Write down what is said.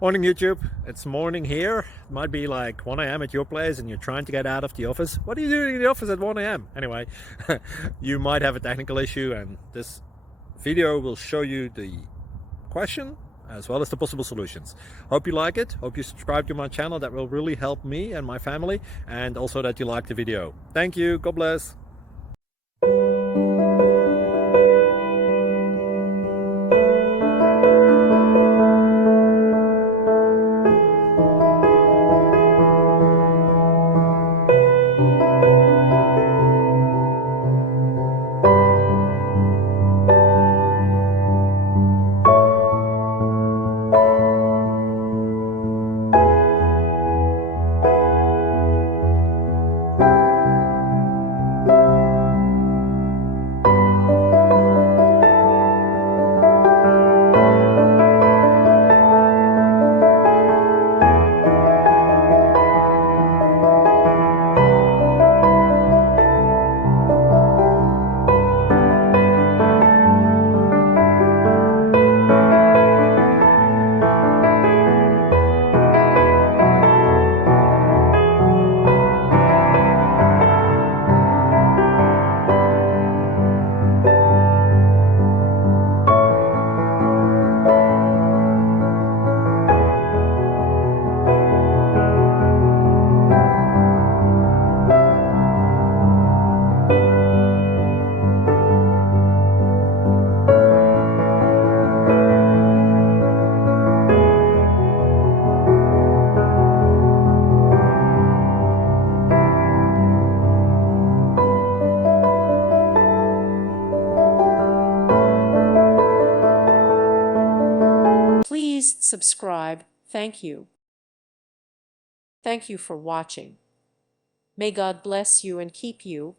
Morning YouTube, it's morning here. It might be like 1 a.m. at your place and you're trying to get out of the office. What are you doing in the office at 1 a.m.? Anyway, you might have a technical issue and this video will show you the question as well as the possible solutions. Hope you like it, hope you subscribe to my channel. That will really help me and my family, and also that you like the video. Thank you, God bless. Please subscribe. Thank you. Thank you for watching. May God bless you and keep you.